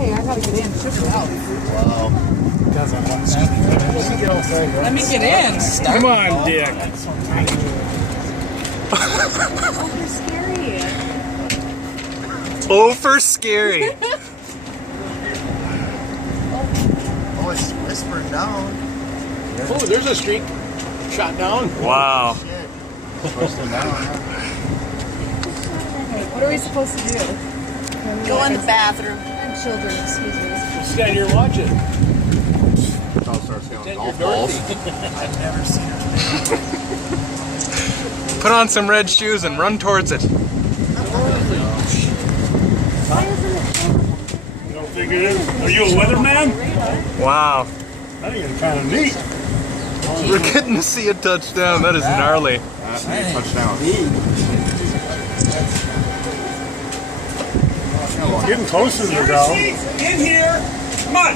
Hey, I gotta get in. Check it out. Wow. Let me get in. Come on, Dick. Oh, you're scary. Oh, for scary. Oh, it's whispering down. Oh, there's a streak shot down. Wow. Shit. Whispering down. What are we supposed to do? Go in the bathroom. Children, excuse me. Stand here and watch it. I'll start stealing Stand golf your balls. Dorothy. I've never seen her. Put on some red shoes and run towards it. You don't think it is? Are you a weatherman? Wow. I think it's kind of neat. We're getting to see a touchdown. That is gnarly. Touchdown. Getting closer to the ground. In here. Come on.